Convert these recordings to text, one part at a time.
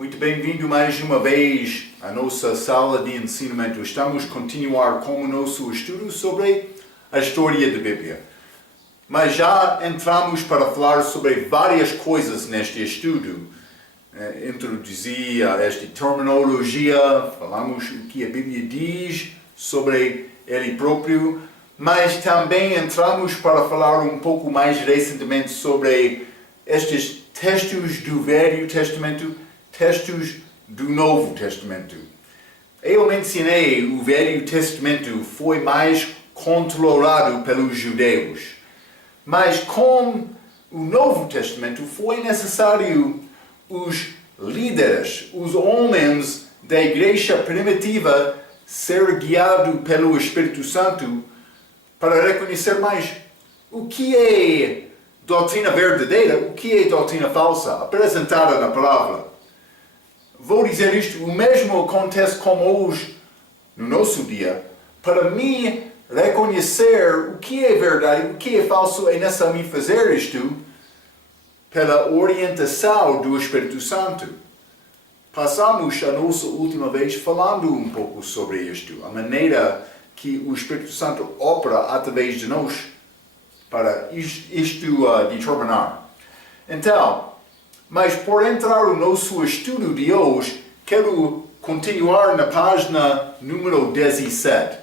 Muito bem-vindo mais uma vez à nossa sala de ensinamento. Estamos a continuar com o nosso estudo sobre a história da Bíblia. Mas já entramos para falar sobre várias coisas neste estudo. Introduzi esta terminologia, falamos o que a Bíblia diz sobre ele próprio, mas também entramos para falar um pouco mais recentemente sobre estes textos do Velho Testamento, textos do Novo Testamento. Eu mencionei o Velho Testamento foi mais controlado pelos judeus, mas com o Novo Testamento foi necessário os líderes, os homens da igreja primitiva ser guiados pelo Espírito Santo para reconhecer mais o que é doutrina verdadeira, o que é doutrina falsa, apresentada na palavra. Vou dizer isto, o mesmo acontece como hoje, no nosso dia. Para mim, reconhecer o que é verdade, o que é falso, é necessário fazer isto pela orientação do Espírito Santo. Passamos a nossa última vez falando um pouco sobre isto, a maneira que o Espírito Santo opera através de nós para isto determinar. Então, mas por entrar no nosso estudo de hoje, quero continuar na página número 17.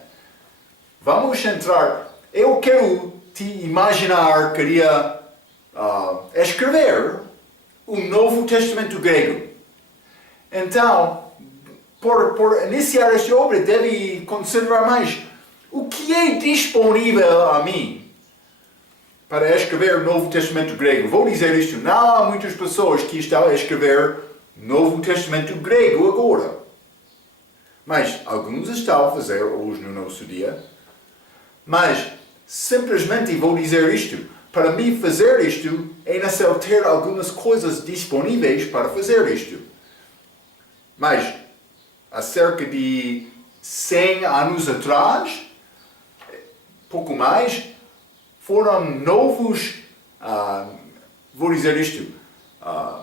Vamos entrar, eu quero te imaginar, queria escrever o Novo Testamento grego. Então, por iniciar esta obra, deve considerar mais o que é disponível a mim para escrever o Novo Testamento grego. Vou dizer isto, não há muitas pessoas que estão a escrever Novo Testamento grego agora. Mas alguns estão a fazer hoje no nosso dia. Mas simplesmente vou dizer isto, para mim fazer isto é necessário ter algumas coisas disponíveis para fazer isto. Mas há cerca de 100 anos atrás, pouco mais, foram novos, vou dizer isto,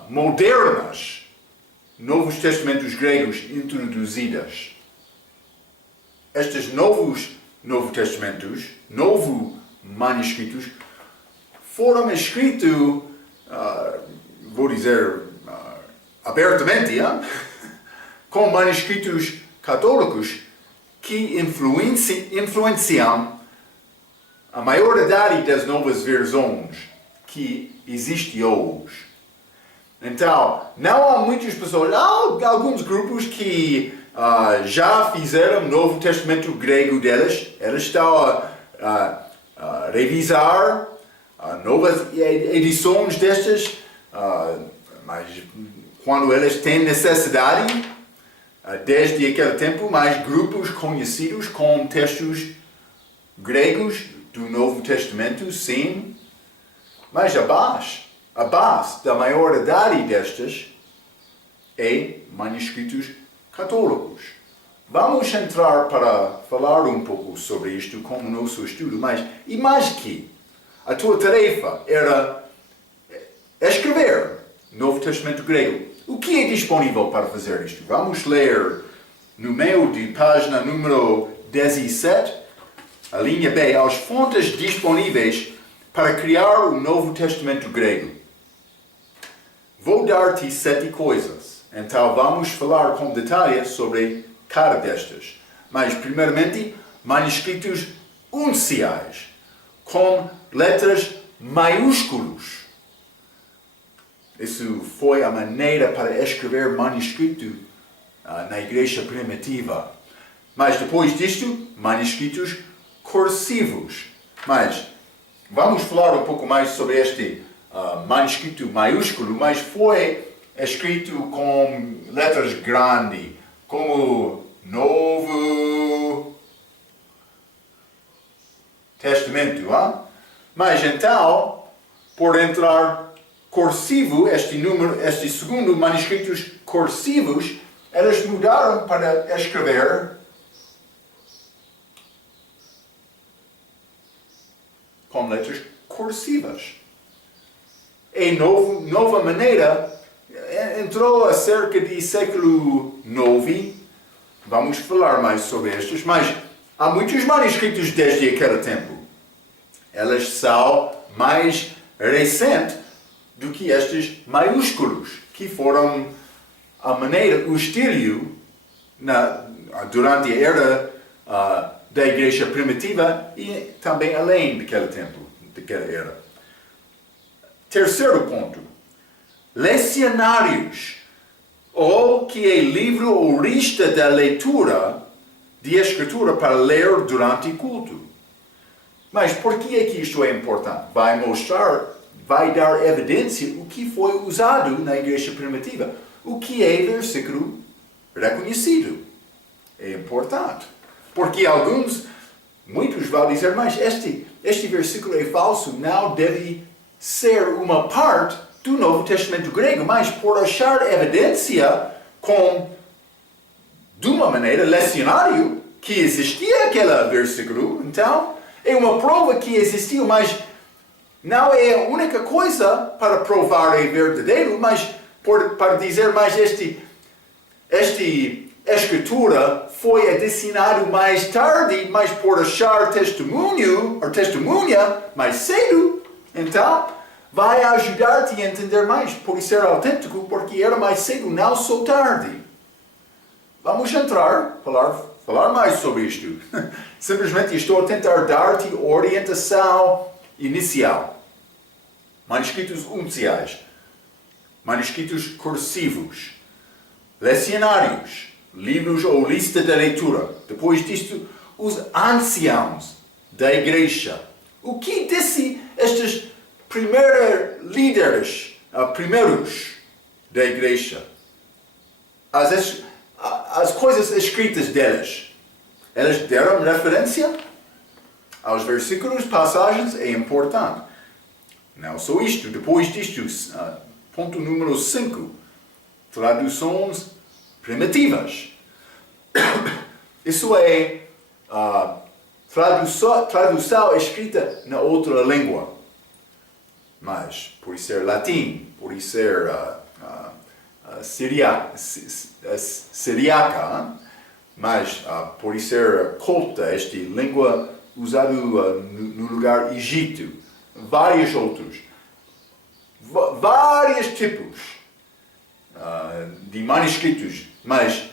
modernas, novos testamentos gregos introduzidos. Estes novos testamentos, novos manuscritos, foram escritos, vou dizer abertamente, com manuscritos católicos que influenciam a maioridade das novas versões que existe hoje. Então, não há muitas pessoas, há alguns grupos que já fizeram o Novo Testamento grego deles, eles estão a revisar novas edições destas, mas quando eles têm necessidade, desde aquele tempo, mais grupos conhecidos com textos gregos do Novo Testamento, sim, mas a base da maioridade destas é manuscritos católicos. Vamos entrar para falar um pouco sobre isto com o nosso estudo, mas e mais que a tua tarefa era escrever Novo Testamento grego. O que é disponível para fazer isto? Vamos ler no meio de página número 17, a linha B, as fontes disponíveis para criar o Novo Testamento grego. Vou dar-te 7 coisas, então vamos falar com detalhe sobre cada destas. Mas, primeiramente, manuscritos unciais, com letras maiúsculas. Isso foi a maneira para escrever manuscrito na igreja primitiva. Mas depois disto, manuscritos cursivos. Mas vamos falar um pouco mais sobre este manuscrito maiúsculo, mas foi escrito com letras grandes, como Novo Testamento. Mas então, por entrar cursivo, este segundo manuscritos cursivos, eles mudaram para escrever com letras cursivas. É nova maneira, entrou a cerca de século IX. Vamos falar mais sobre estes, mas há muitos manuscritos desde aquele tempo. Elas são mais recentes do que estes maiúsculos, que foram a maneira, o estilo durante a era da igreja primitiva e também além daquele tempo, daquela era. Terceiro ponto. Lecionários, ou que é livro ou lista da leitura de escritura para ler durante o culto. Mas por que é que isto é importante? Vai dar evidência o que foi usado na igreja primitiva. O que é versículo reconhecido. É importante. Porque muitos vão dizer, mas este versículo é falso, não deve ser uma parte do Novo Testamento grego, mas por achar evidência de uma maneira, lecionário, que existia aquele versículo, então é uma prova que existiu, mas não é a única coisa para provar é verdadeiro, mas para dizer, mas esta escritura foi adicionado mais tarde, mas por achar testemunho, ou testemunha, mais cedo, então vai ajudar-te a entender mais, por ser autêntico, porque era mais cedo, não só tarde. Vamos entrar, falar mais sobre isto. Simplesmente estou a tentar dar-te orientação inicial. Manuscritos unciais, manuscritos cursivos, lecionários, livros ou lista de leitura. Depois disto, os anciãos da igreja. O que disse estes primeiros líderes, primeiros da igreja? As coisas escritas deles. Elas deram referência aos versículos, passagens, é importante. Não só isto, depois disto, ponto número 5, traduções primitivas. Isso é tradução escrita na outra língua. Mas, por ser latim, por ser siriaca, mas por ser culta, esta língua usada no lugar Egito, vários outros, vários tipos de manuscritos, mas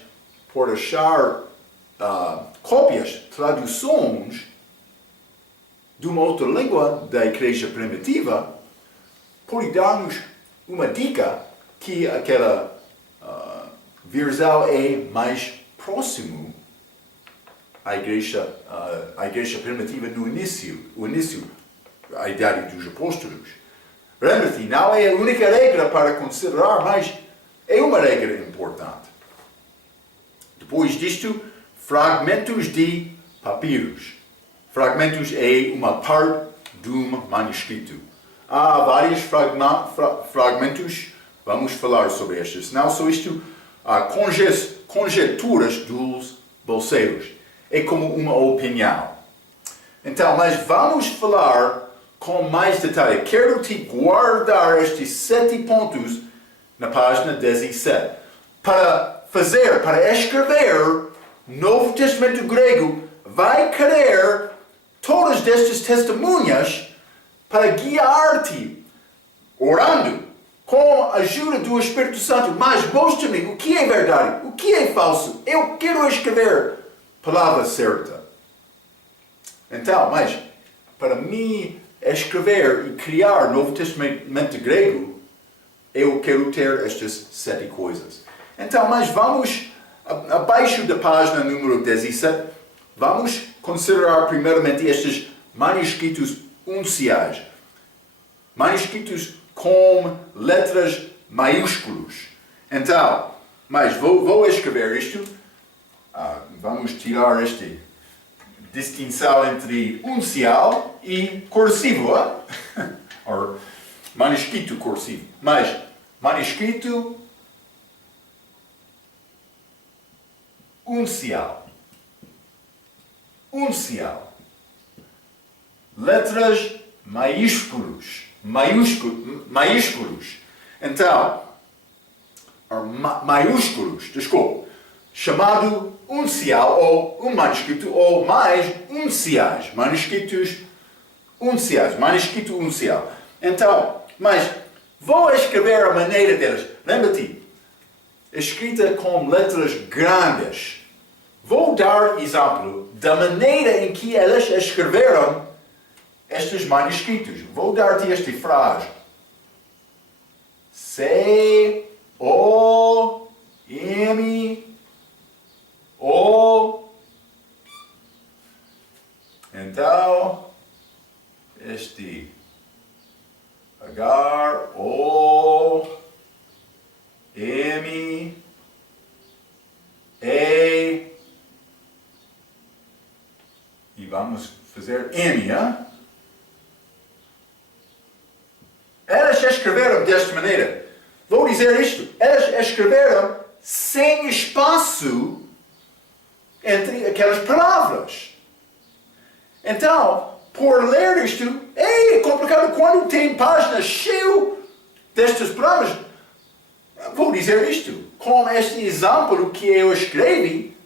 por achar cópias, traduções de uma outra língua da igreja primitiva, pode dar-nos uma dica que aquela versão é mais próximo à igreja primitiva no início, a idade dos apóstolos. Lembra-te, não é a única regra para considerar, mas é uma regra importante. Depois disto, fragmentos de papiros. Fragmentos é uma parte de um manuscrito. Há vários fragmentos, vamos falar sobre estes. Não só isto, há conjecturas dos bolseiros. É como uma opinião. Então, mas vamos falar com mais detalhe. Quero te guardar estes 7 pontos na página 17. Para escrever Novo Testamento grego, vai querer todas estas testemunhas para guiar-te, orando, com a ajuda do Espírito Santo. Mas mostre-me o que é verdade, o que é falso. Eu quero escrever a palavra certa. Então, mas para mim escrever e criar Novo Testamento grego, eu quero ter estas 7 coisas. Então, mas vamos, abaixo da página número 17, vamos considerar primeiramente estes manuscritos unciais. Manuscritos com letras maiúsculas. Então, mas vou escrever isto. Vamos tirar esta distinção entre uncial e cursivo. Ou manuscrito cursivo. Mas manuscrito uncial. Uncial. Letras maiúsculos. Maiúsculos. Então, maiúsculos, desculpe, chamado uncial ou um manuscrito ou mais unciais, manuscrito uncial. Então, mas vou escrever a maneira deles. Lembra-te, escrita com letras grandes. Vou dar exemplo da maneira em que eles escreveram estes manuscritos. Vou dar-te esta frase. C-O-M-O. Então, este H-O-M-A e vamos fazer M, hein? Eles escreveram desta maneira. Vou dizer isto. Eles escreveram sem espaço entre aquelas palavras. Então, por ler isto, é complicado quando tem páginas cheias destas palavras. Vou dizer isto. Com este exemplo que eu escrevi,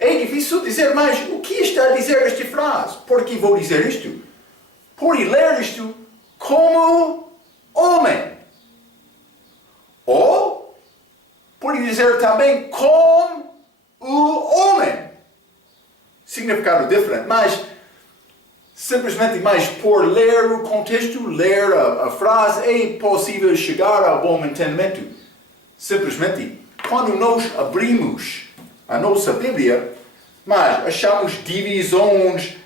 é difícil dizer, mas o que está a dizer esta frase? Por que vou dizer isto? Por ler isto como homem. Ou, por dizer também com o homem. Significado diferente, mas simplesmente mais por ler o contexto, ler a frase, é possível chegar a bom entendimento. Simplesmente, quando nós abrimos a nossa Bíblia, mas achamos divisões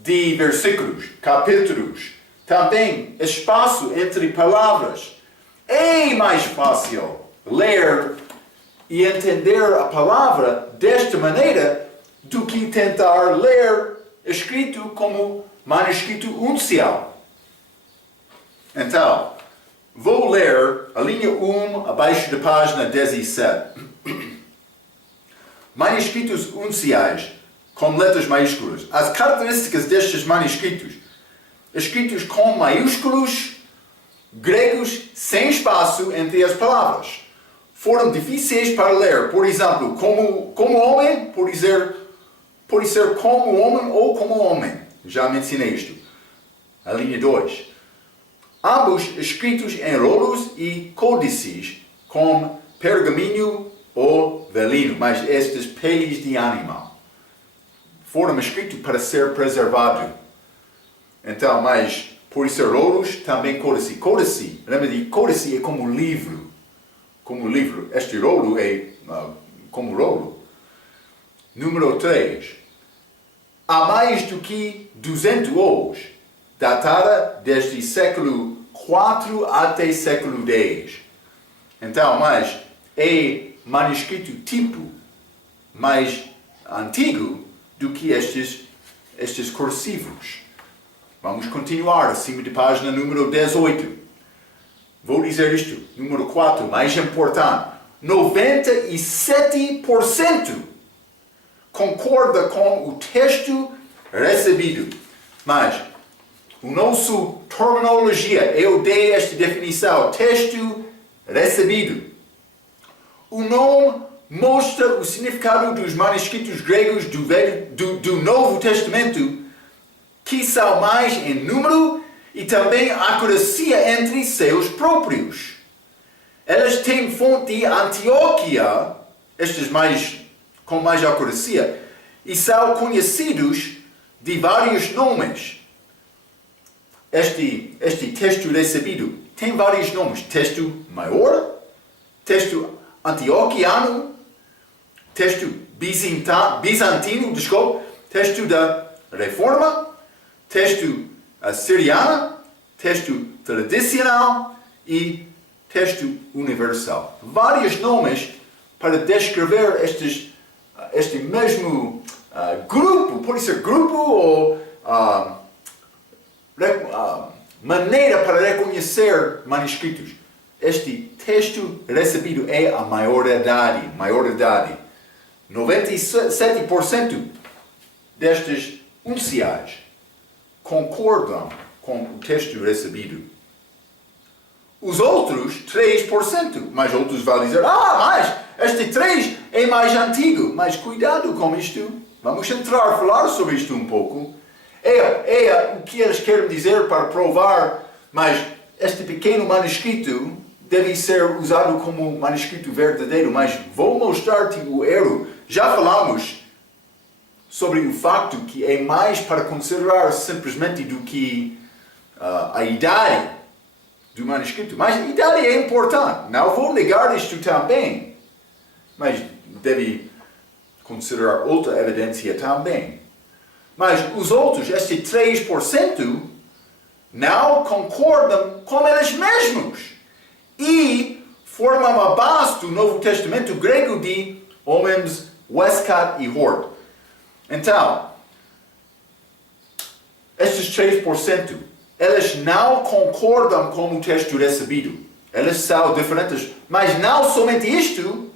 de versículos, capítulos, também espaço entre palavras. É mais fácil ler e entender a palavra desta maneira do que tentar ler escrito como manuscrito uncial. Então, vou ler a linha 1 abaixo da página 17. Manuscritos unciais com letras maiúsculas. As características destes manuscritos: escritos com maiúsculos, gregos sem espaço entre as palavras. Foram difíceis para ler. Por exemplo, como homem, pode ser como homem ou como homem. Já mencionei isto. A linha 2. Ambos escritos em rolos e códices com pergaminho ou velino, mas estes peles de animal. Foram escritos para ser preservado. Então, mas por ser rolos, também códice. Códice, lembra de códice é como livro. Como livro. Este rolo é como rolo. Número 3. Há mais do que 200 anos, datada desde século 4 até século 10. Então, mas é manuscrito tipo mais antigo do que estes cursivos. Vamos continuar acima de página número 18. Vou dizer isto. Número 4, mais importante. 97% concorda com o texto recebido. Mas a nossa terminologia, eu dei esta definição, texto recebido. O nome mostra o significado dos manuscritos gregos do Novo Testamento, que são mais em número e também acuracia entre seus próprios. Elas têm fonte de Antioquia, estes com mais acuracia, e são conhecidos de vários nomes. Este texto recebido tem vários nomes. Texto maior, texto antioquiano, texto bizantino, texto da Reforma, texto assiriano, texto tradicional e texto universal. Vários nomes para descrever este mesmo grupo, pode ser grupo ou maneira para reconhecer manuscritos. Este texto recebido é a maioridade. 97% destes unciais concordam com o texto recebido. os outros 3%. Mas outros vão dizer, mas este 3 é mais antigo. Mas cuidado com isto. Vamos entrar a falar sobre isto um pouco. É o que eles querem dizer para provar, mas este pequeno manuscrito deve ser usado como manuscrito verdadeiro, mas vou mostrar-te o erro. Já falamos sobre o facto que é mais para considerar simplesmente do que a idade do manuscrito. Mas a idade é importante, não vou negar isto também, mas deve considerar outra evidência também. Mas os outros, este 3%, não concordam com eles mesmos e formam a base do Novo Testamento grego de homens Westcott e Hort. Então, estes 3%, eles não concordam com o texto recebido. Eles são diferentes, mas não somente isto,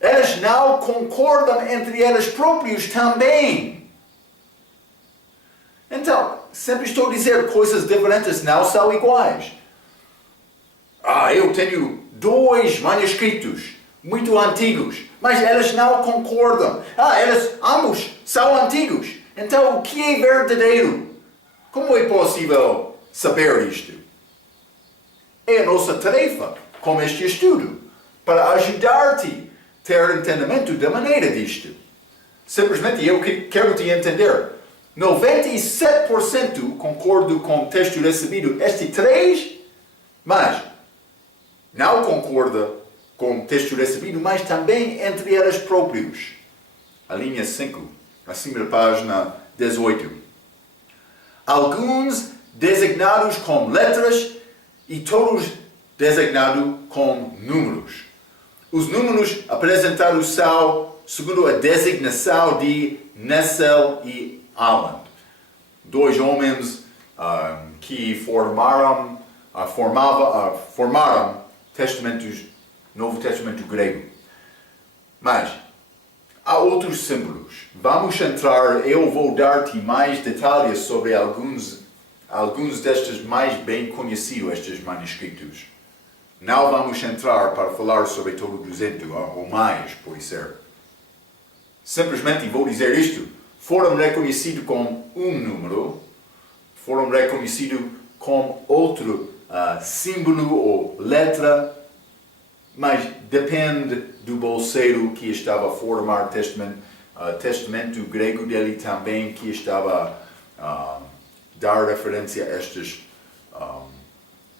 eles não concordam entre eles próprios também. Então, sempre estou a dizer coisas diferentes não são iguais. Eu tenho 2 manuscritos muito antigos, mas eles não concordam. Eles ambos são antigos. Então, o que é verdadeiro? Como é possível saber isto? É a nossa tarefa com este estudo, para ajudar-te a ter entendimento da maneira disto. Simplesmente eu quero te entender. 97% concordo com o texto recebido. Este 3%, mas não concorda com o texto recebido, mas também entre eles próprios. A linha 5, acima da página 18. Alguns designados com letras e todos designados com números. Os números apresentados são segundo a designação de Nessel e Aland, 2 homens que formaram Novo Testamento grego. Mas há outros símbolos. Vamos entrar, eu vou dar-te mais detalhes sobre alguns destes mais bem conhecidos, estes manuscritos. Não vamos entrar para falar sobre todo o 200 ou mais, pode ser. Simplesmente vou dizer isto. Foram reconhecidos com um número, foram reconhecidos com outro símbolo ou letra, mas depende do bolseiro que estava a formar o testamento grego dele também, que estava a dar referência a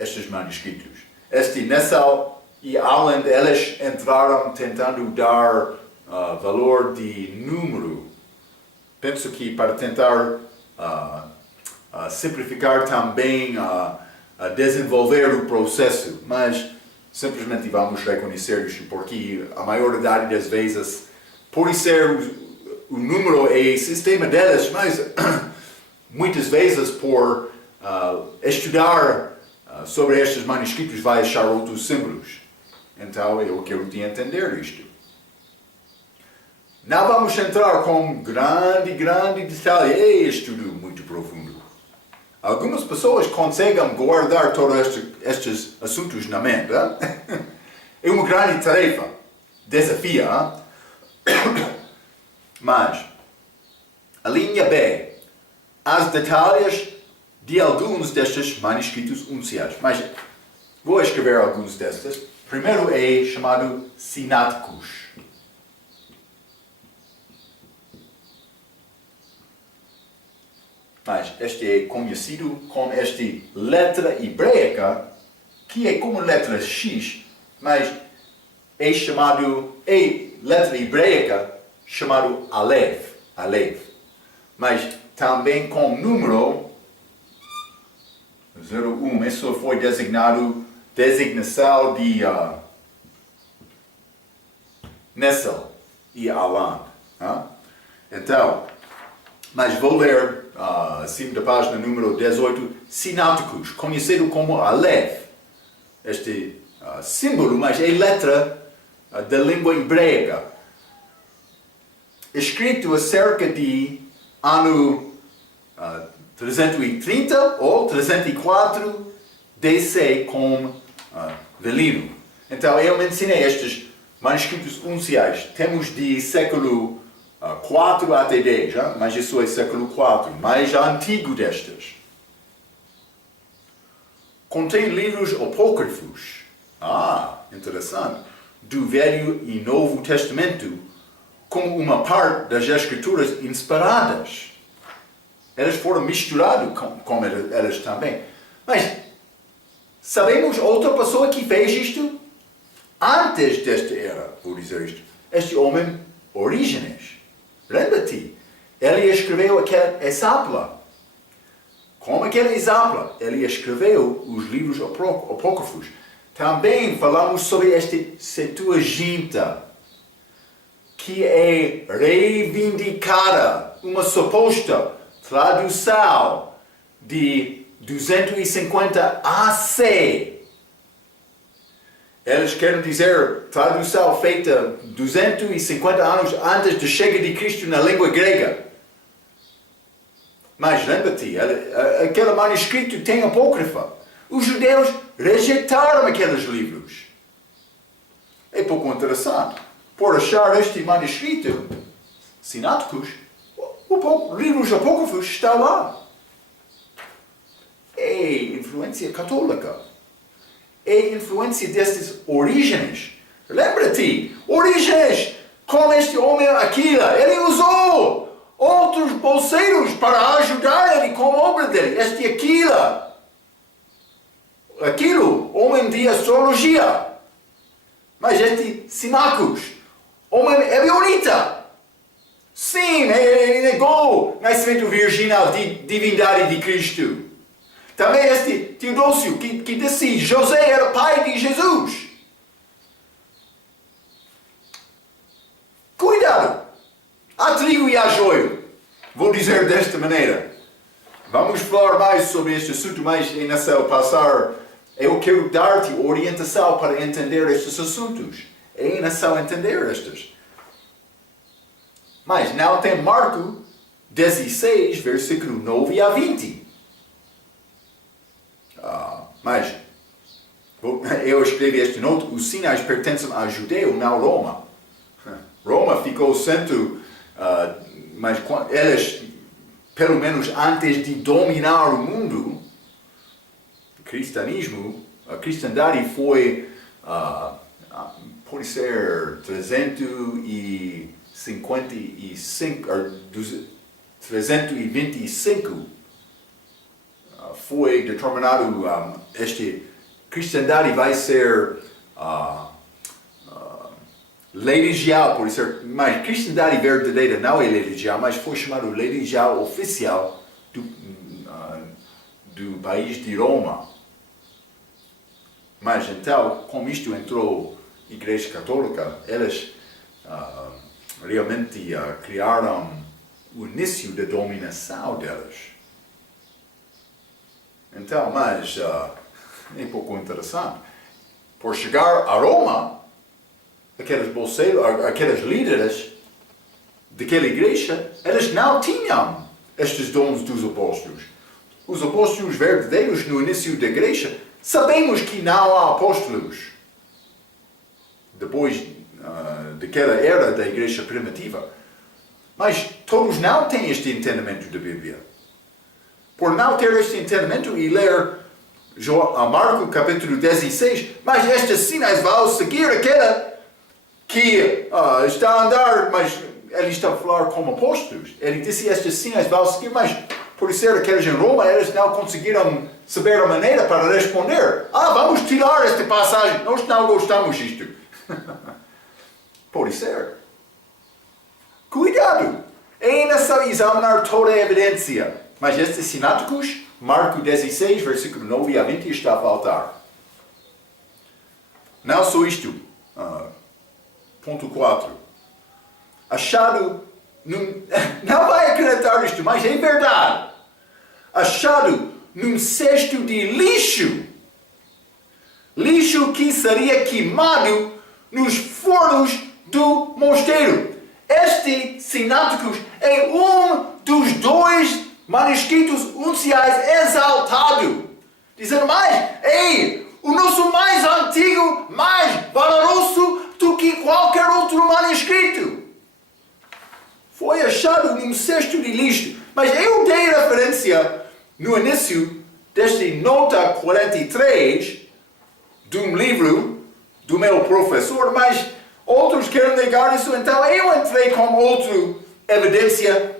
estes manuscritos. Este Nessel e Aland, eles entraram tentando dar valor de número. Penso que para tentar simplificar também, desenvolver o processo, mas simplesmente vamos reconhecer isso, porque a maioridade das vezes, pode ser o número é o sistema deles, mas muitas vezes por estudar sobre estes manuscritos vai achar outros símbolos. Então eu quero te entender isto. Não vamos entrar com grande detalhe, é estudo muito profundo. Algumas pessoas conseguem guardar todos estes assuntos na mente. É uma grande tarefa, desafio. Mas, a linha B, as detalhes de alguns destes manuscritos unciais. Mas vou escrever alguns destes. Primeiro é chamado Sináticos. Mas este é conhecido como esta letra hebraica, que é como letra X, mas é letra hebraica chamado Aleph. Mas também com número 01, isso foi designação de Nessel e Aland. Então, mas vou ler acima da página número 18, Sináticos, conhecido como Aleph. Este símbolo, mas é letra da língua hebraica. Escrito acerca de ano 330 ou 304 desce com velino. Então eu mencionei estes manuscritos unciais. Temos de século 4 até 10, mas isso é século 4, mais antigo destes. Contém livros apócrifos. Interessante. Do Velho e Novo Testamento, como uma parte das Escrituras inspiradas. Elas foram misturadas com elas também. Mas, sabemos outra pessoa que fez isto? Antes desta era, vou dizer isto. Este homem, Orígenes. Lembra-te, ele escreveu aquela Esápla. Como aquela Esápla, ele escreveu os livros apócrifos. Também falamos sobre este Septuaginta, que é reivindicada, uma suposta tradução de 250 AC. Eles querem dizer tradução feita 250 anos antes da chegada de Cristo na língua grega. Mas lembra-te, aquele manuscrito tem apócrifa. Os judeus rejeitaram aqueles livros. É pouco interessante. Por achar este manuscrito sináticos, livros apócrifos está lá. É influência católica. É influência destes Orígenes. Lembra-te, Orígenes, como este homem Aquila, ele usou outros bolseiros para ajudar ele com a obra dele. Este Aquilo, homem de astrologia. Mas este Sinacus, homem ebionita. Sim, ele negou o nascimento virginal de divindade de Cristo. Também este Teodósio, que disse José era pai de Jesus. Cuidado! Há trigo e há joio. Vou dizer desta maneira. Vamos falar mais sobre este assunto, mas nessa passar, eu quero dar-te orientação para entender estes assuntos. É nessa entender estes. Mas não tem Marcos 16, versículo 9 a 20. Mas eu escrevi este note: os sinais pertencem a judeu, não Roma. Roma ficou sendo, mas eles, pelo menos antes de dominar o mundo, o cristianismo, a cristandade foi, pode ser 325, foi determinado, este cristandade vai ser religião, por ser, mas cristandade verdadeira não é religião, mas foi chamado religião oficial do país de Roma. Mas então, como isto entrou Igreja Católica, eles realmente criaram o início da dominação deles. Então, mas é um pouco interessante. Por chegar a Roma, aqueles bolseiros, aqueles líderes daquela igreja, eles não tinham estes dons dos apóstolos. Os apóstolos verdadeiros no início da igreja, sabemos que não há apóstolos. Depois daquela era da igreja primitiva. Mas todos não têm este entendimento da Bíblia. Por não ter este entendimento e ler Marcos capítulo 16, mas estes sinais vão seguir aquela que está a andar, mas ele está a falar como apóstolos. Ele disse que estes sinais vão seguir, mas por ser aqueles em Roma, eles não conseguiram saber a maneira para responder. Vamos tirar esta passagem, nós não gostamos disto. Pode ser. Cuidado! É necessário examinar toda a evidência. Mas estes sináticos, Marcos 16, versículo 9 a 20, está a faltar. Não só isto. Ponto 4. Achado, não vai acreditar isto, mas é verdade. Achado num cesto de lixo. Lixo que seria queimado nos fornos do mosteiro. Este Sináticos é um dos dois manuscritos unciais exaltado. Dizendo mais, é é o nosso mais antigo, mais valoroso do que qualquer outro manuscrito. Foi achado num cesto de lixo. Mas eu dei referência no início deste nota 43 de um livro do meu professor, mas outros querem negar isso, então eu entrei com outra evidência,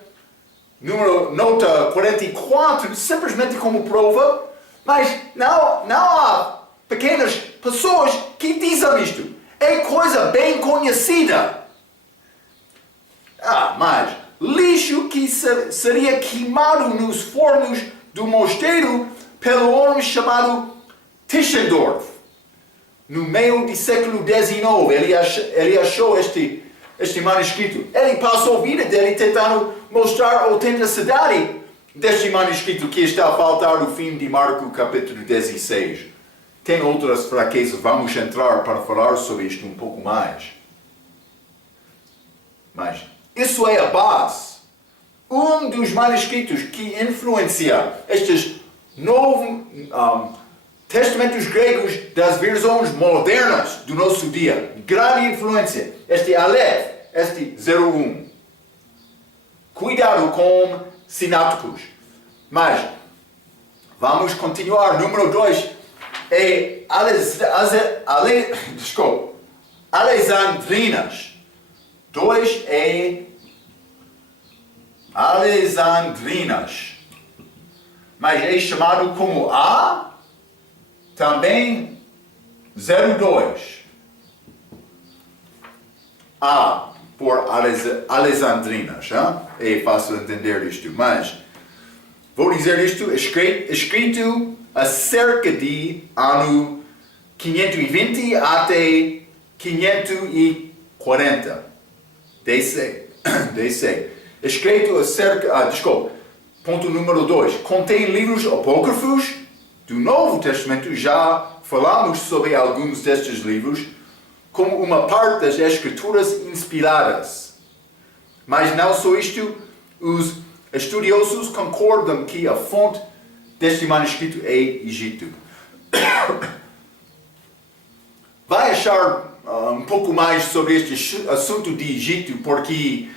nota 44, simplesmente como prova, mas não há pequenas pessoas que dizem isto. É coisa bem conhecida. Mas lixo que seria queimado nos fornos do mosteiro pelo homem chamado Tischendorf. No meio do século XIX, ele achou este manuscrito. Ele passou a vida dele tentando mostrar a autenticidade deste manuscrito que está a faltar no fim de Marcos capítulo 16. Tem outras fraquezas, vamos entrar para falar sobre isto um pouco mais. Mas isso é a base. Um dos manuscritos que influencia estes novos testamentos gregos das versões modernas do nosso dia. Grande influência. Este Aleph, este 01. Cuidado com sinápticos. Mas vamos continuar. Número 2 é Alexandrinas. 2 é Alexandrinas. Mas é chamado como A, também 02. A por Alexandrinas. É fácil entender isto, mas vou dizer isto, escrito acerca de ano 520 até 540. DC. Escrito acerca... Ponto número 2. Contém livros apócrifos do Novo Testamento. Já falamos sobre alguns destes livros como uma parte das escrituras inspiradas. Mas não só isto, os estudiosos concordam que a fonte deste manuscrito é Egito. Vai achar um pouco mais sobre este assunto de Egito, porque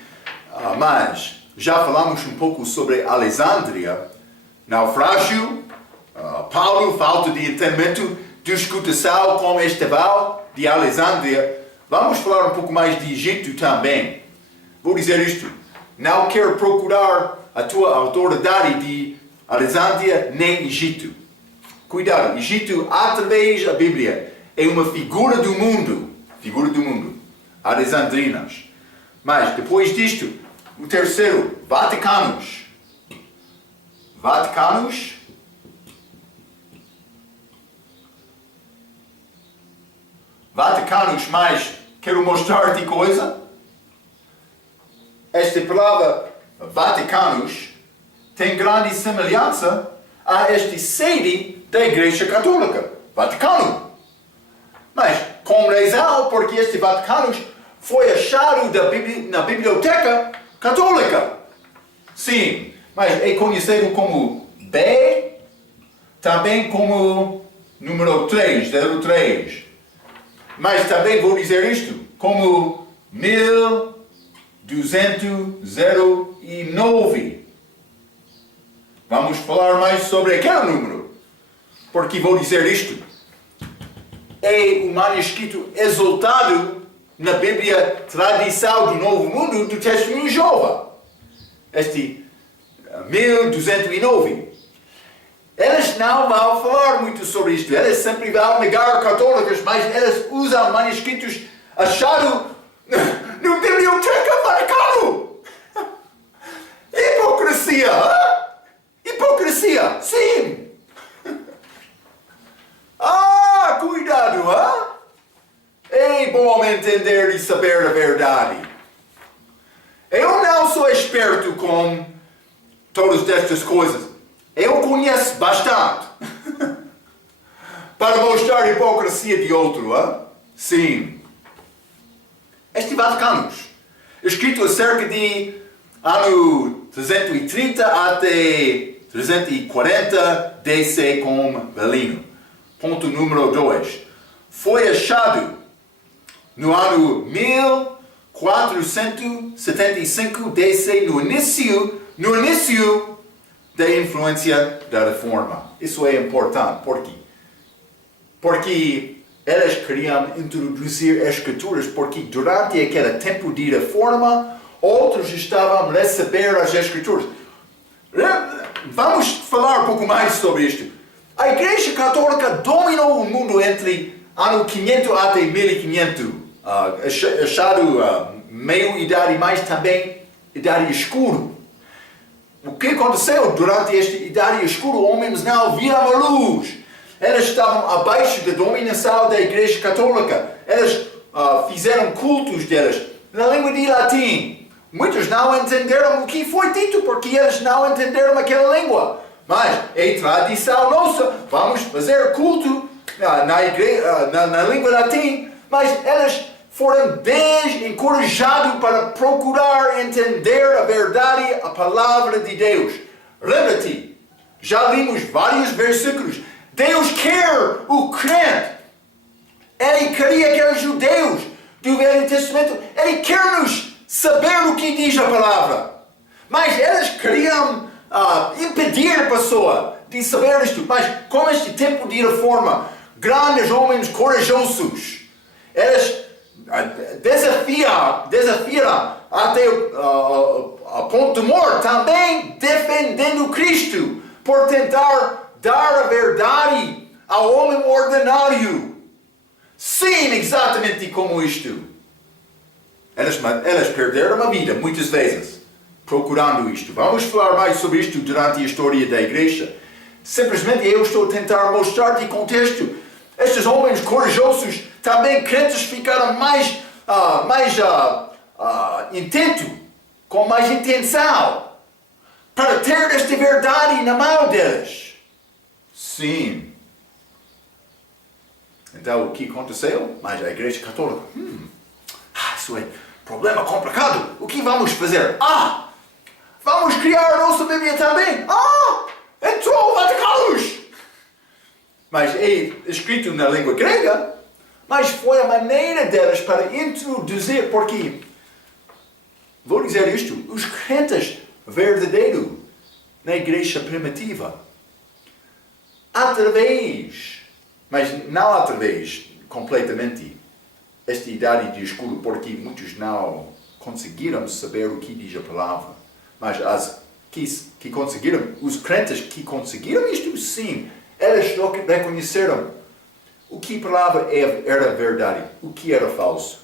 mas já falamos um pouco sobre Alexandria, naufrágio, Paulo, falta de entendimento, discussão com Estevão de Alexandria. Vamos falar um pouco mais de Egito também. Vou dizer isto, não quero procurar a tua autoridade de Alexandria nem Egito. Cuidado, Egito, através da Bíblia, é uma figura do mundo, Alexandrinas. Mas depois disto, o terceiro, Vaticanos, mas quero mostrar-te coisa. Esta palavra Vaticanos tem grande semelhança a este sede da Igreja Católica, Vaticano. Mas com razão, porque este Vaticanos foi achado na Biblioteca Católica. Sim, mas é conhecido como B, também como número 3, 03. Mas também vou dizer isto, como 1209. Vamos falar mais sobre aquele número, porque vou dizer isto. É um manuscrito exaltado na Bíblia, tradição do Novo Mundo do Testemunho de Jeová. Este 1209. Eles não vão falar muito sobre isto. Eles sempre vão negar católicos, mas eles usam manuscritos achados na Biblioteca Vaticano. Hipocrisia! Hipocrisia! Sim! Cuidado! É bom entender e saber a verdade. Eu não sou esperto com todas estas coisas. Eu conheço bastante. Para mostrar a hipocrisia de outro, Sim. Este Vaticanos, escrito acerca de ano 330 até 340 DC com Belino. Ponto número 2. Foi achado no ano 1475 DC, no início da influência da Reforma. Isso é importante. Por quê? Porque eles queriam introduzir as Escrituras, porque durante aquele tempo de Reforma, outros estavam a receber as Escrituras. Vamos falar um pouco mais sobre isto. A Igreja Católica dominou o mundo entre ano 500 até 1500. Achado meio-idade, mas também idade escura. O que aconteceu durante esta idade escura? Homens não viram a luz. Eles estavam abaixo da dominação da Igreja Católica. Eles fizeram cultos deles na língua de latim. Muitos não entenderam o que foi dito, porque eles não entenderam aquela língua. Mas é tradição nossa. Vamos fazer culto na língua latim. Mas eles foram encorajados para procurar entender a verdade, a palavra de Deus. Lembra-te, já vimos vários versículos. Deus quer o crente. Ele queria aqueles judeus do Velho Testamento. Ele quer-nos saber o que diz a palavra. Mas eles queriam impedir a pessoa de saber isto. Mas com este tempo de reforma, grandes homens corajosos, eles desafiaram até a ponto de morte, também defendendo Cristo, por tentar dar a verdade ao homem ordinário. Sim, exatamente como isto. Eles perderam a vida muitas vezes procurando isto. Vamos falar mais sobre isto durante a história da igreja. Simplesmente eu estou a tentar mostrar de contexto. Estes homens corajosos, também crentes, ficaram mais intento, com mais intenção, para ter esta verdade na mão deles. Sim. Então o que aconteceu? Mas a Igreja Católica, isso é problema complicado. O que vamos fazer? Vamos criar a nossa Bíblia também. Entrou o Vaticano. Mas é escrito na língua grega. Mas foi a maneira deles para introduzir, porque, vou dizer isto, os crentes verdadeiros na igreja primitiva, mas não através completamente esta idade de escuro, porque muitos não conseguiram saber o que diz a palavra. Mas que conseguiram, os crentes que conseguiram isto, sim, eles reconheceram o que a palavra era verdade, o que era falso.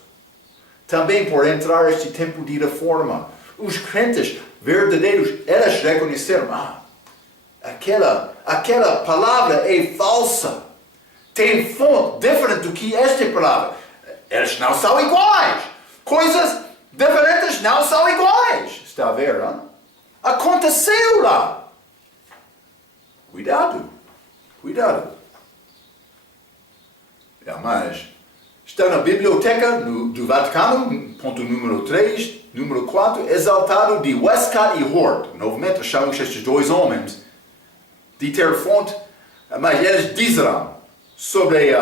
Também por entrar este tempo de reforma, os crentes verdadeiros, eles reconheceram, aquela palavra é falsa. Tem fonte diferente do que esta palavra. Eles não são iguais. Coisas diferentes não são iguais. Está a ver, não? Aconteceu lá. Cuidado. Mas está na biblioteca do Vaticano, ponto número 3, número 4, exaltado de Westcott e Hort. Novamente achamos estes dois homens de ter fonte, mas eles disseram sobre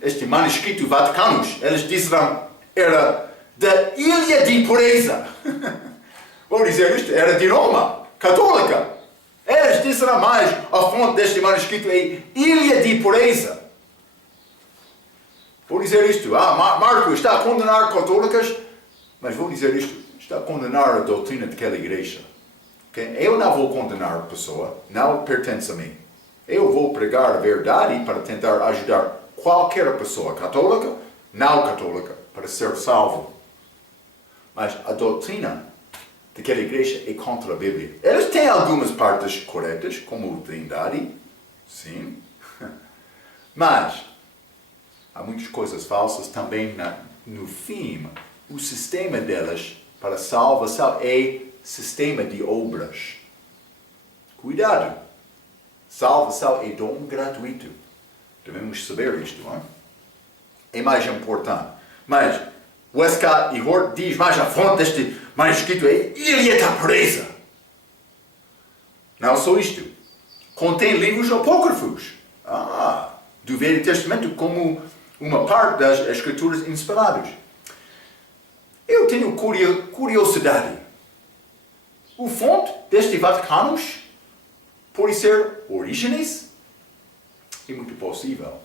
este manuscrito Vaticano. Eles disseram era da Ilha de Pureza. Vou dizer isto, era de Roma, católica. Eles disseram mais, a fonte deste manuscrito é Ilha de Pureza. Vou dizer isto, Marco está a condenar católicas, mas vou dizer isto, está a condenar a doutrina daquela igreja. Okay? Eu não vou condenar a pessoa, não pertence a mim. Eu vou pregar a verdade para tentar ajudar qualquer pessoa, católica, não católica, para ser salvo. Mas a doutrina daquela igreja é contra a Bíblia. Eles têm algumas partes corretas, como a Trindade, sim. Mas há muitas coisas falsas também no fim. O sistema deles para salvação é sistema de obras. Cuidado. Salvação é dom gratuito. Devemos saber isto, não é? É mais importante. Mas Westcott e Hort diz mais à fonte deste manuscrito é Ilha da Pureza. Não só isto. contém livros apócrifos do Velho Testamento como uma parte das Escrituras inspiradas. Eu tenho curiosidade. O fonte deste Vaticanus pode ser Orígenes? É muito possível.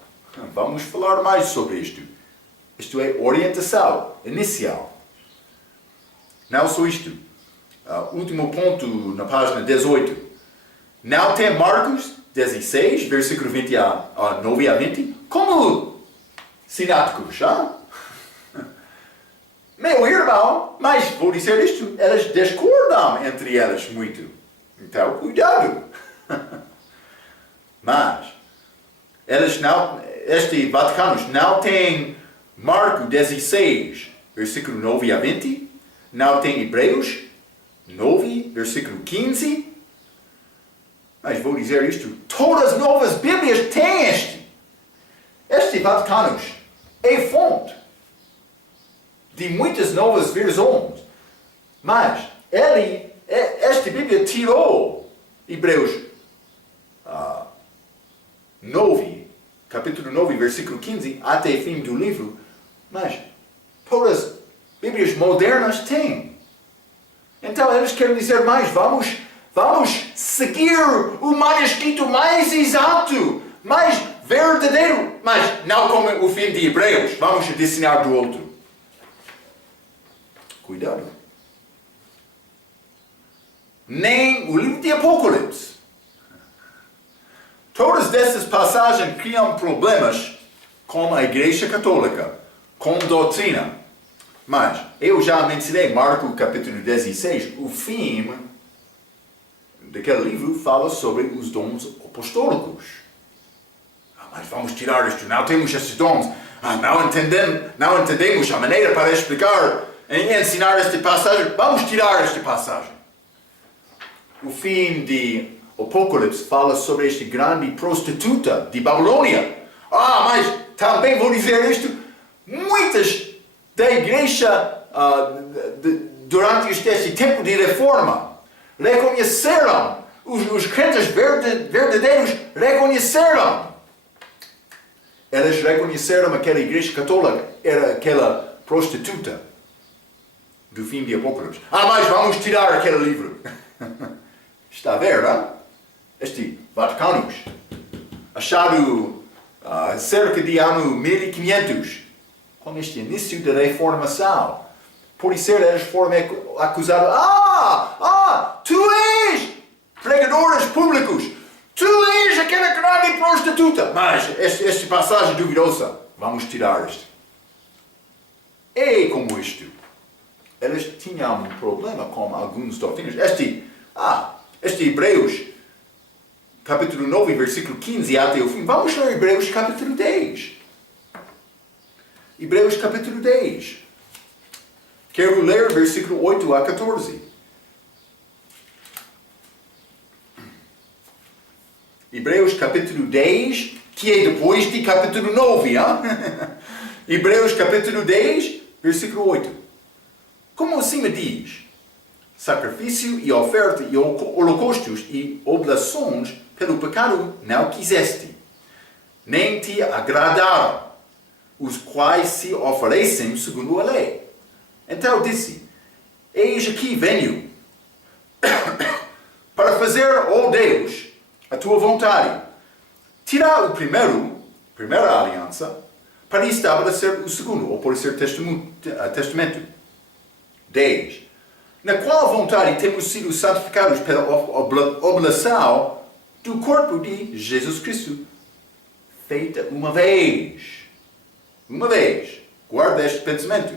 Vamos falar mais sobre isto. Isto é orientação inicial. Não só isto. Último ponto na página 18. Não tem Marcos 16, versículo 9 a 20, como sináticos, Meu irmão, mas vou dizer isto, elas discordam entre elas muito. Então, cuidado. Mas, este Vaticanus não tem Marcos 16, versículo 9 a 20, não tem Hebreus 9, versículo 15, mas vou dizer isto, todas as novas Bíblias têm este Vaticanus é fonte de muitas novas versões, mas esta Bíblia tirou Hebreus 9, capítulo 9, versículo 15, até o fim do livro, mas todas as Bíblias modernas têm. Então eles querem dizer mais, vamos seguir o manuscrito mais exato, mais verdadeiro, mas não como o fim de Hebreus, vamos adicionar do outro. Cuidado. Nem o livro de Apocalipse. Todas essas passagens criam problemas com a Igreja Católica, com doutrina. Mas eu já mencionei Marcos capítulo 16, o fim daquele livro fala sobre os dons apostólicos. Mas vamos tirar isto, não temos esses dons. Não entendemos a maneira para explicar e ensinar esta passagem. Vamos tirar esta passagem. O fim de Apocalipse fala sobre esta grande prostituta de Babilônia. Mas também vou dizer isto, muitas da igreja durante este tempo de reforma reconheceram, os crentes verdadeiros reconheceram. Eles reconheceram aquela igreja católica, era aquela prostituta do fim de Apocalipse. Mas vamos tirar aquele livro. Está a ver, não? Este Vaticanus, achado cerca de ano 1500, com este início da reformação. Por isso eles foram acusados. Tu és pregadores públicos. Tu és aquela grande prostituta. Mas esta passagem duvidosa. Vamos tirar isto. E como isto, eles tinham um problema com alguns doutrinas. Este Hebreus, capítulo 9, versículo 15 até o fim. Vamos ler Hebreus, capítulo 10. Hebreus, capítulo 10. Quero ler versículo 8 a 14. Hebreus, capítulo 10, que é depois de capítulo 9. Hebreus, capítulo 10, versículo 8. Como acima diz, sacrifício e oferta e holocaustos e oblações pelo pecado não quiseste, nem te agradaram, os quais se oferecem segundo a lei. Então disse, eis aqui venho, para fazer, ó Deus, a tua vontade. Tirar o primeira aliança, para estabelecer o segundo, ou por ser testamento. 10. Na qual vontade temos sido santificados pela oblação do corpo de Jesus Cristo, feita uma vez. Uma vez. Guarda este pensamento.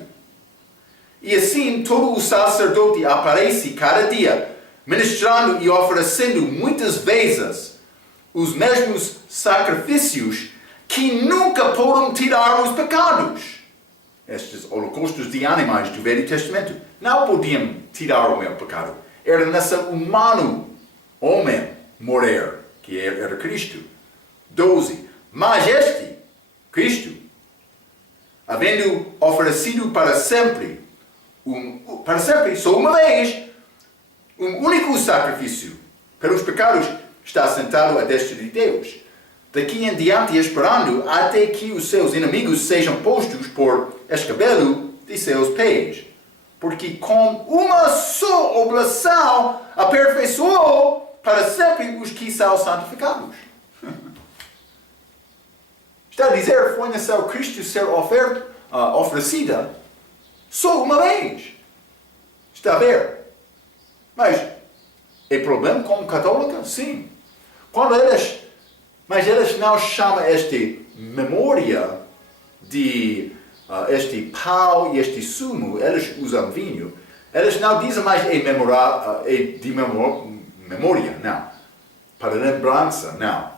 E assim todo o sacerdote aparece cada dia, ministrando e oferecendo muitas vezes os mesmos sacrifícios que nunca podem tirar os pecados. Estes holocaustos de animais do Velho Testamento não podiam tirar o meu pecado. Era necessário humano, homem, morrer, que era Cristo. 12. Mas este, Cristo, havendo oferecido para sempre, só uma vez, um único sacrifício pelos pecados, está sentado à destra de Deus, daqui em diante esperando até que os seus inimigos sejam postos por escabelo de seus pés. Porque com uma só oblação aperfeiçoou para sempre os que são santificados. Está a dizer, foi necessário Cristo ser oferecida só uma vez. Está a ver? Mas é problema com católica? Sim. Mas eles não chamam esta memória de este pau e este sumo, eles usam vinho. Eles não dizem mais de memória, não. Para lembrança, não.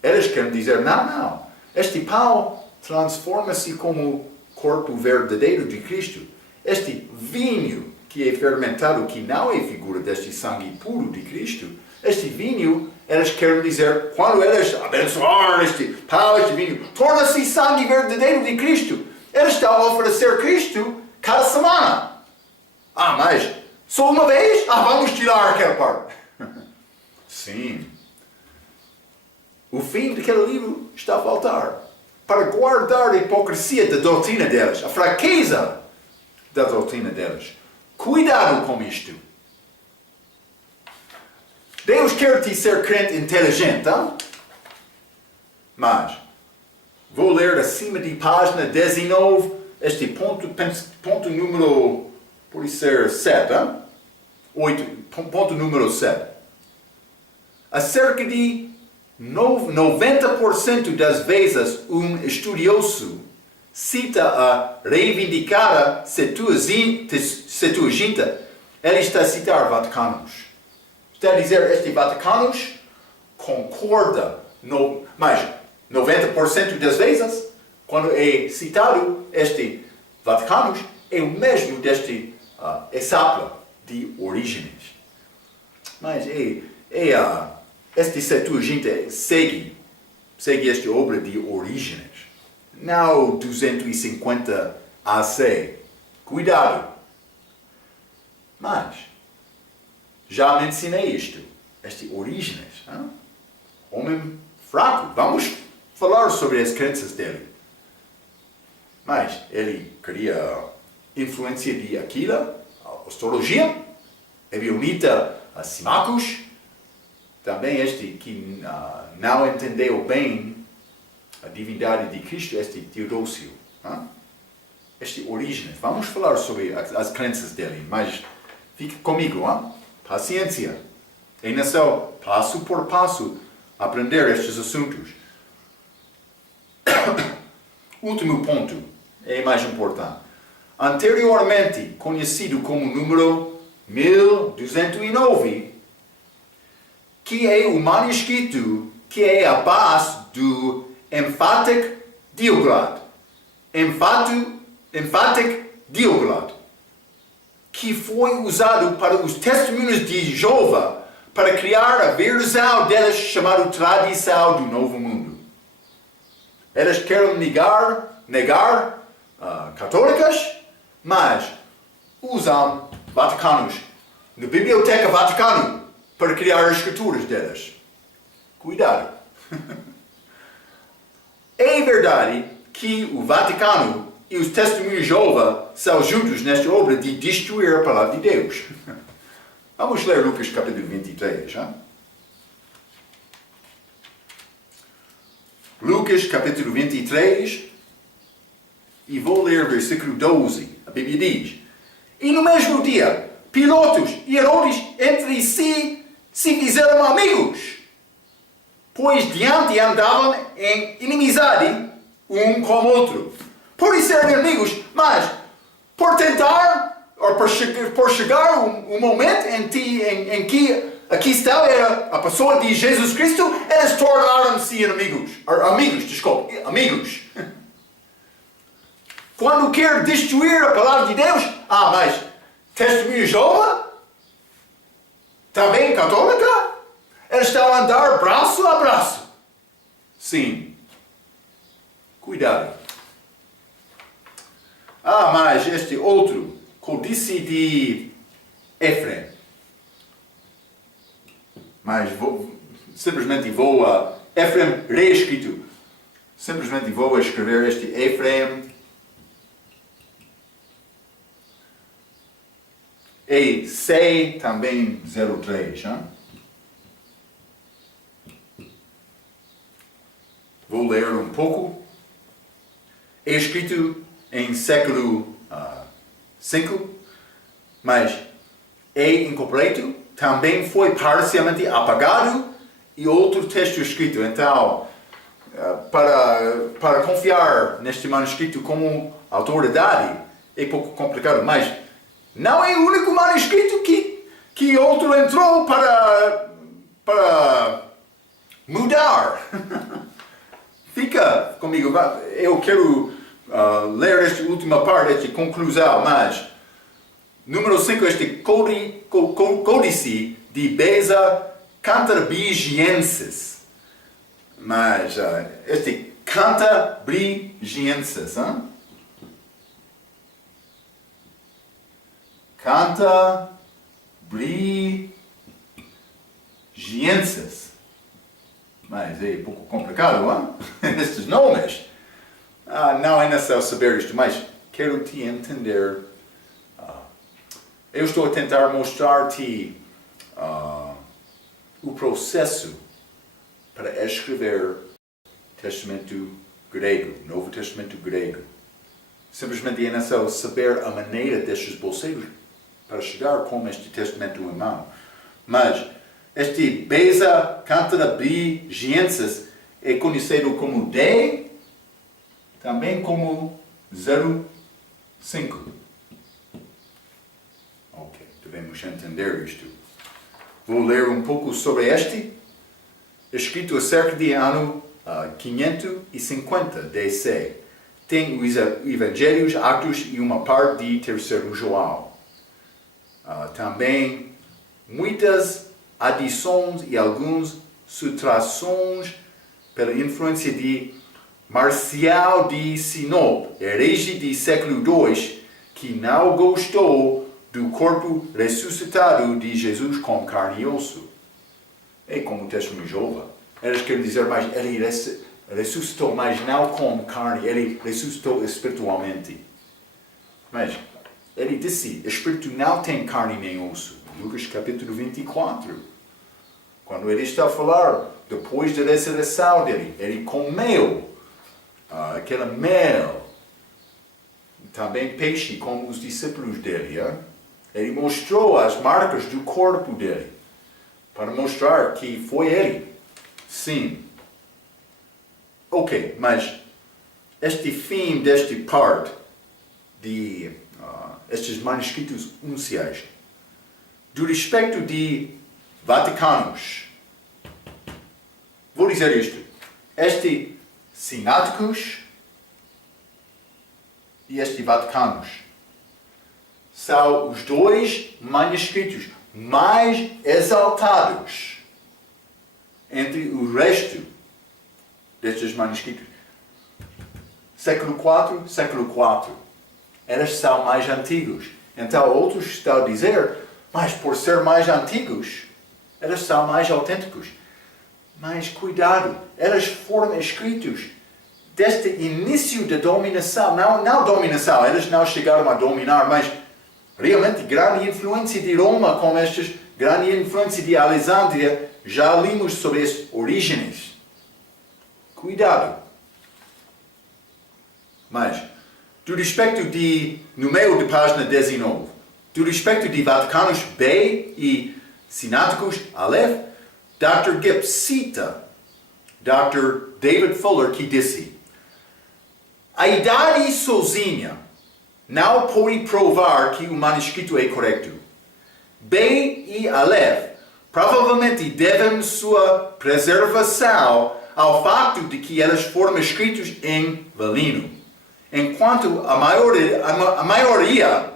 Eles querem dizer, não. Este pau transforma-se como corpo verdadeiro de Cristo. Este vinho que é fermentado, que não é figura deste sangue puro de Cristo, este vinho, eles querem dizer, quando eles abençoar este pau, este vinho, torna-se sangue verdadeiro de Cristo. Eles estão a oferecer Cristo cada semana. Mas só uma vez? Vamos tirar aquela parte. Sim. O fim daquele livro está a faltar. Para guardar a hipocrisia da doutrina deles, a fraqueza da doutrina deles. Cuidado com isto. Deus quer te ser crente inteligente, hein? Mas vou ler acima de página 19, este ponto número, pode ser 7, hein? 8, ponto número 7. Acerca de 90% das vezes estudioso cita a reivindicada Septuaginta, ele está a citar Vaticanos. Está a dizer, este Vaticanos concorda, mas 90% das vezes, quando é citado este Vaticanos, é o mesmo deste Exapla de Orígenes. Mas este Septuaginta segue esta obra de Orígenes. Não 250 AC. Cuidado. Mas, já mencionei isto. Este Orígenes. Homem fraco. Vamos falar sobre as crenças dele. Mas ele queria influência de Aquila, a astrologia, Ebionita, a Simacus. Também este que não entendeu bem a divindade de Cristo, este Teodósio. Este Orígenes. Vamos falar sobre as crenças dele, mas fique comigo. Paciência. É necessário, passo por passo, aprender estes assuntos. Último ponto, é mais importante. Anteriormente conhecido como número 1209, que é o manuscrito que é a base do Emphatic Dioglad. Emphatic Dioglad, que foi usado para os testemunhos de Jeová para criar a versão deles chamada Tradição do Novo Mundo. Eles querem negar católicas, mas usam Vaticanos, na Biblioteca Vaticano, para criar as escrituras deles. Cuidado. É verdade que o Vaticano e os testemunhos de Jeová são juntos nesta obra de destruir a palavra de Deus. Vamos ler Lucas capítulo 23. Lucas capítulo 23, e vou ler versículo 12. A Bíblia diz: E no mesmo dia, Pilatos e Herodes entre si se fizeram amigos, pois diante andavam em inimizade um com o outro. Por isso eram inimigos, mas por tentar, ou por chegar um momento em que aqui está a pessoa de Jesus Cristo, eles tornaram-se amigos. Quando quer destruir a palavra de Deus, mas testemunho de Jeová, também católica, eles estão a andar braço a braço. Sim. Cuidado. Mas este outro, codice de Efrem. Mas simplesmente vou a Efraim reescrito. Simplesmente vou escrever este Efraim e C também 03. Hein? Vou ler um pouco. É escrito em século V, mas é incompleto. Também foi parcialmente apagado e outro texto escrito. Então, para confiar neste manuscrito como autoridade é pouco complicado, mas não é o único manuscrito que outro entrou para mudar. Fica comigo, eu quero ler esta última parte, esta conclusão, mas número 5, este Códice de Beza Cantabrigiensis. Mas este Cantabrigiensis, hein? Cantabrigiensis. Mas é um pouco complicado, hein? Estes nomes. Não é necessário saber isto, mas quero te entender. Eu estou a tentar mostrar-te o processo para escrever Testamento grego, Novo Testamento grego. Simplesmente é necessário saber a maneira destes bolseiros para chegar com este testamento em mão. Mas este Beza Cantabrigiensis é conhecido como D, também como 05. Ok, devemos entender isto. Vou ler um pouco sobre este, escrito acerca de ano 550 DC. Tem os Evangelhos, Atos e uma parte de terceiro João. Também muitas adições e algumas subtrações pela influência de Marcial de Sinop, herege do século II, que não gostou do corpo ressuscitado de Jesus com carne e osso. É como o testemunho de Jeová. Eles querem dizer, mas ele ressuscitou, mas não com carne, ele ressuscitou espiritualmente. Mas ele disse, espírito não tem carne nem osso. Lucas capítulo 24. Quando ele está a falar, depois da ressurreição dele, ele comeu aquele mel, também peixe com os discípulos dele. Ele mostrou as marcas do corpo dele, para mostrar que foi ele. Sim. Ok, mas este fim deste parte de estes manuscritos unciais, do respeito de Vaticanos, vou dizer isto, este Sináticos e este Vaticanos são os dois manuscritos mais exaltados entre o resto destes manuscritos. Século IV, século IV. Eles são mais antigos. Então outros estão a dizer, mas por ser mais antigos, eles são mais autênticos. Mas cuidado, eles foram escritos desde o início da dominação. Não dominação, eles não chegaram a dominar, mas realmente grande influência de Roma com estas, grande influência de Alexandria. Já limos sobre as origens. Cuidado. Mas, do respeito de, no meio da página 19, do respeito de Vaticanos B e Sináticos Aleph, Dr. Gibbs cita Dr. David Fuller, que disse: a idade sozinha não pode provar que o manuscrito é correto. B e Aleph provavelmente devem sua preservação ao facto de que eles foram escritos em Valino, enquanto a maioria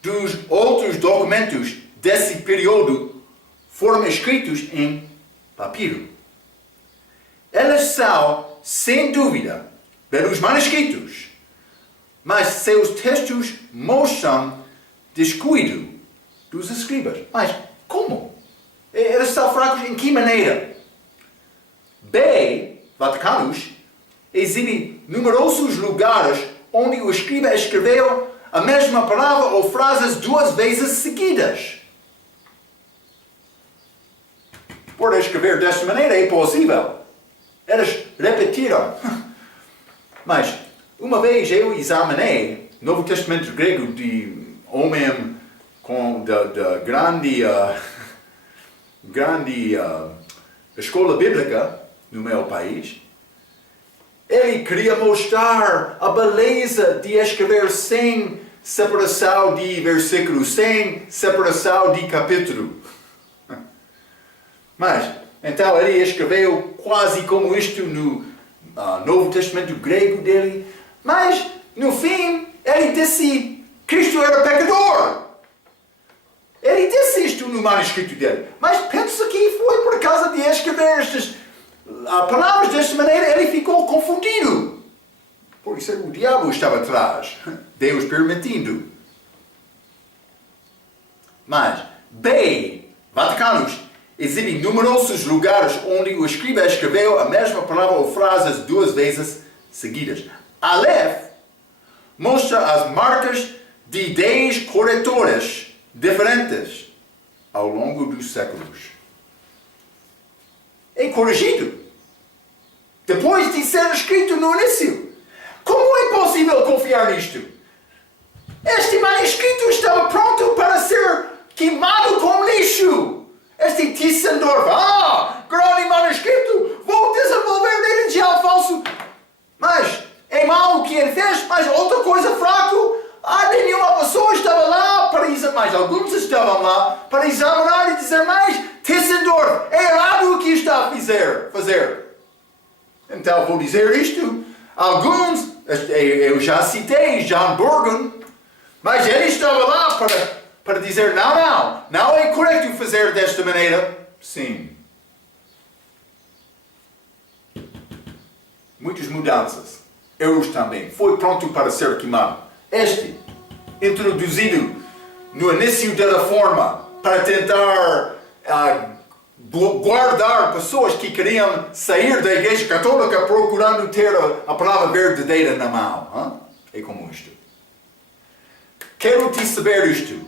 dos outros documentos desse período foram escritos em papiro. Eles são, sem dúvida, belos manuscritos, mas seus textos mostram descuido dos escribas. Mas como? Eles estão fracos em que maneira? B, Vaticanos, exibe numerosos lugares onde o escriba escreveu a mesma palavra ou frases 2 vezes seguidas. Por escrever desta maneira é possível. Eles repetiram. Mas, uma vez eu examinei o Novo Testamento grego de homem com da grande escola bíblica no meu país. Ele queria mostrar a beleza de escrever sem separação de versículo, sem separação de capítulo. Mas, então ele escreveu quase como isto no Novo Testamento grego dele. Mas, no fim, ele disse que Cristo era pecador. Ele disse isto no manuscrito dele. Mas penso que foi por causa de escrever estas palavras desta maneira, ele ficou confundido. Por isso o diabo estava atrás. Deus permitindo. Mas, B, Vaticanos, exibe numerosos lugares onde o escriba escreveu a mesma palavra ou frases 2 vezes seguidas. Aleph mostra as marcas de 10 corretores diferentes ao longo dos séculos. É corrigido depois de ser escrito no início. Como é possível confiar nisto? Este manuscrito estava pronto para ser queimado como lixo. Este Tischendorf, grande manuscrito, vou desenvolver nele de algo falso. Mas é mau o que ele fez, mas outra coisa fraco. Nenhuma pessoa estava lá para examinar, mas alguns estavam lá para examinar e dizer, mas Tischendorf, é errado o que está a fazer. Então vou dizer isto. Alguns, eu já citei John Burgon, mas ele estava lá para dizer, não é correto fazer desta maneira. Sim. Muitas mudanças. Erros também. Foi pronto para ser queimado. Este, introduzido no início da reforma, para tentar guardar pessoas que queriam sair da Igreja Católica procurando ter a palavra verdadeira na mão. É como isto. Quero te saber isto.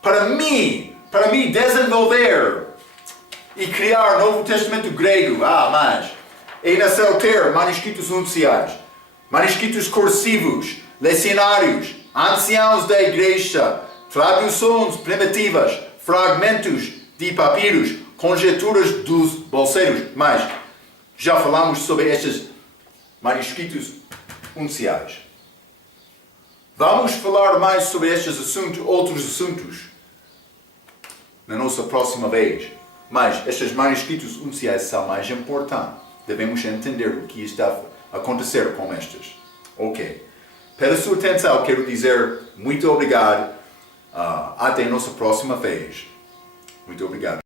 Para mim desenvolver e criar Novo Testamento grego, mas é necessário ter manuscritos unciais, manuscritos cursivos, lecionários, anciãos da Igreja, traduções primitivas, fragmentos de papiros, conjecturas dos bolseiros. Mas já falamos sobre estes manuscritos unciais. Vamos falar mais sobre estes assuntos, outros assuntos, na nossa próxima vez. Mas estes manuscritos unciais são mais importantes. Devemos entender o que está a acontecer com estes. Ok. Pela sua atenção, quero dizer muito obrigado. Até a nossa próxima vez. Muito obrigado.